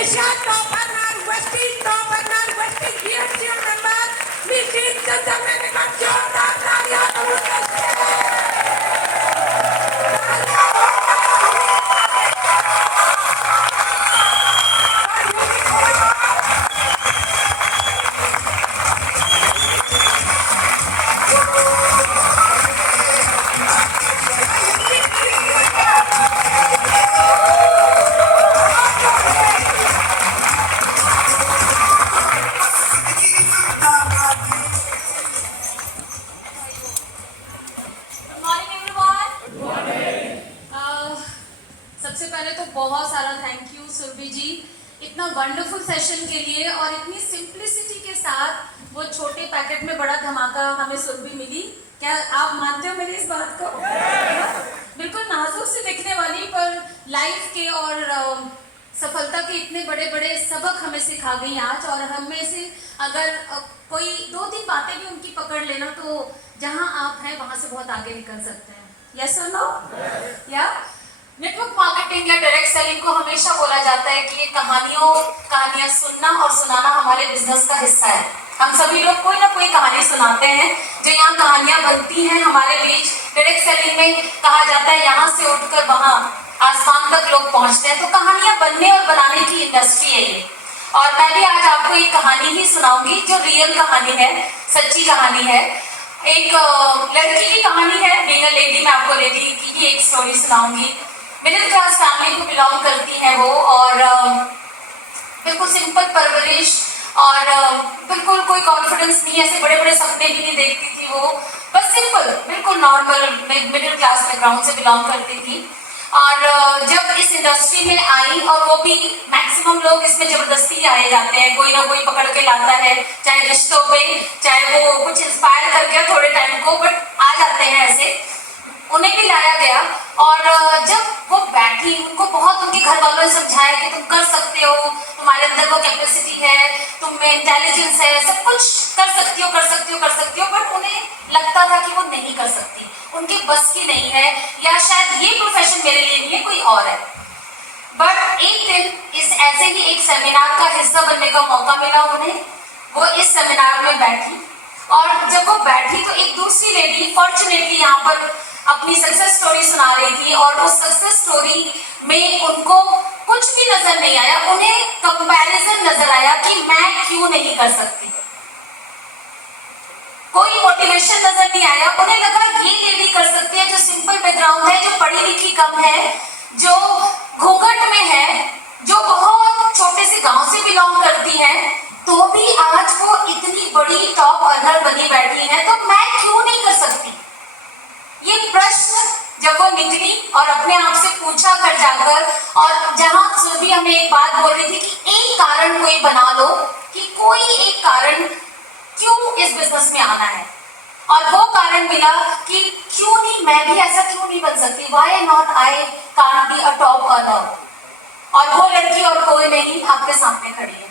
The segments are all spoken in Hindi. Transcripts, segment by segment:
Asia Governor, Westin Governor, Westin GMC member, Mrs. Chandramani Manchora, Nadia सबसे पहले तो बहुत सारा थैंक यू सुरभि जी, इतना वंडरफुल सेशन के लिए और इतनी सिंप्लिसिटी के साथ वो छोटे पैकेट में बड़ा धमाका हमें सुरभि मिली। क्या आप मानते हो मेरी इस बात को? बिल्कुल नाजुक से दिखने वाली पर लाइफ के और सफलता के इतने बड़े बड़े सबक हमें सिखा गई आज। और हम में से अगर कोई 2-3 बातें भी उनकी पकड़ लेना तो जहां आप हैं वहां से बहुत आगे निकल सकते हैं। यस और नो? या नेटवर्क मार्केटिंग या डायरेक्ट सेलिंग को हमेशा बोला जाता है कि ये कहानियां सुनना और सुनाना हमारे बिजनेस का हिस्सा है। हम सभी लोग कोई ना कोई कहानी सुनाते हैं, जो यहाँ कहानियां बनती हैं हमारे बीच। डायरेक्ट सेलिंग में कहा जाता है यहाँ से उठकर वहां आसमान तक लोग पहुंचते हैं। तो कहानियां बनने और बनाने की इंडस्ट्री है ये। और मैं भी आज आपको एक कहानी ही सुनाऊंगी जो रियल कहानी है, सच्ची कहानी है। एक लड़की की कहानी है, बीइंग अ लेडी। मैं आपको लेडी की ही एक स्टोरी सुनाऊंगी। मिडिल क्लास फैमिली को बिलोंग करती है वो, और बिल्कुल सिंपल परवरिश और बिल्कुल कोई कॉन्फिडेंस नहीं, ऐसे बड़े बड़े सपने भी नहीं देखती थी वो। बस सिंपल बिल्कुल नॉर्मल मिडिल क्लास बैकग्राउंड से बिलोंग करती थी। और जब इस इंडस्ट्री में आई, और वो भी मैक्सिमम लोग इसमें जबरदस्ती आए जाते हैं, कोई ना कोई पकड़ के लाता है, चाहे रिश्तों पे, चाहे वो कुछ इंस्पायर करके थोड़े टाइम को, बट आ जाते हैं ऐसे। उन्हें भी लाया गया और जब वो बैठी, उनको बहुत उनके घर वालों ने समझाया कि तुम कर सकते हो, तुम्हारे अंदर वो कैपेसिटी है, तुम में इंटेलिजेंस है, सब कुछ कर सकती हो, बट उन्हें लगता था कि वो नहीं कर सकती, उनके बस की नहीं है, या शायद ये प्रोफेशन मेरे लिए नहीं है, कोई और है। बट एक दिन इस ऐसे ही एक सेमिनार का हिस्सा बनने का मौका मिला उन्हें। वो इस सेमिनार में बैठी, और जब वो बैठी तो एक दूसरी लेडी फॉर्चुनेटली यहाँ पर अपनी सक्सेस स्टोरी सुना रही थी, और उस सक्सेस स्टोरी में उनको कुछ भी नजर नहीं आया, उन्हें कंपैरिजन नजर आया कि मैं क्यों नहीं कर सकती। कोई मोटिवेशन नजर नहीं आया। उन्हें लगा ये लेडी कर सकती है जो सिंपल बैकग्राउंड है, जो पढ़ी लिखी कम है, जो घूंघट में है, जो बहुत छोटे से गांव से बिलोंग करती है, तो भी आज वो इतनी बड़ी टॉप अर्नर बनी बैठी है, तो मैं क्यों नहीं कर सकती? ये प्रश्न जब वो निकली और अपने आप से पूछा घर जाकर, और जहां सुरभि हमें एक बात बोल रही थी कि एक कारण कोई बना लो, कि कोई एक कारण क्यों इस बिजनेस में आना है, और वो कारण मिला कि क्यों नहीं, मैं भी ऐसा क्यों नहीं बन सकती, why not I can't be a top earner. और वो लड़की और कोई नहीं, आपके सामने खड़ी है।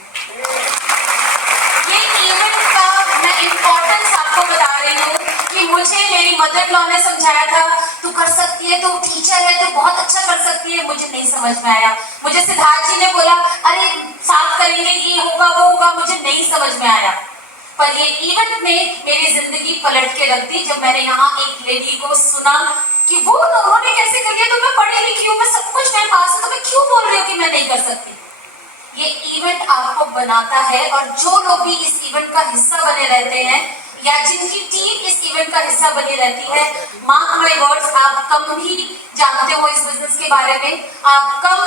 ये इवेंट का मैं इम्पोर्टेंस आपको बता रही हूँ कि मुझे मेरी मदर इन लॉ ने समझाया था, तू कर सकती है, तू टीचर है, तू बहुत अच्छा कर सकती है। मुझे नहीं समझ में आया। मुझे सिद्धार्थ जी ने बोला अरे साथ करेंगे, ये होगा वो होगा, मुझे नहीं समझ में आया। पर ये इवेंट ने मेरी जिंदगी पलट के रख दी, जब मैंने यहाँ एक लेडी को सुना कि वो उन्होंने कैसे कर लिया, तो मैं पढ़ी लिखी हूँ, मैं सब कुछ मेरे पास है, तो मैं क्यों बोल रही हूँ कि मैं नहीं कर सकती। ये इवेंट आपको बनाता है, और जो लोग भी इस इवेंट का हिस्सा बने रहते हैं, या जिनकी टीम इस इवेंट का हिस्सा बनी रहती है, मार्क माय वर्ड्स, आप कम भी जानते हो इस बिजनेस के बारे में, आप कम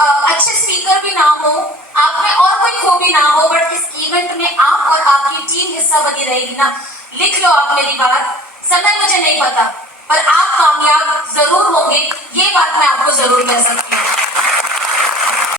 अच्छे स्पीकर भी ना हो, आप में और कोई खूबी ना हो, बट इस इवेंट में आप और आपकी टीम हिस्सा बनी रहेगी ना। लिख लो आप मेरी बात, समय मुझे नहीं पता, पर आप कामयाब जरूर होंगे, ये बात मैं आपको जरूर कह सकती हूँ।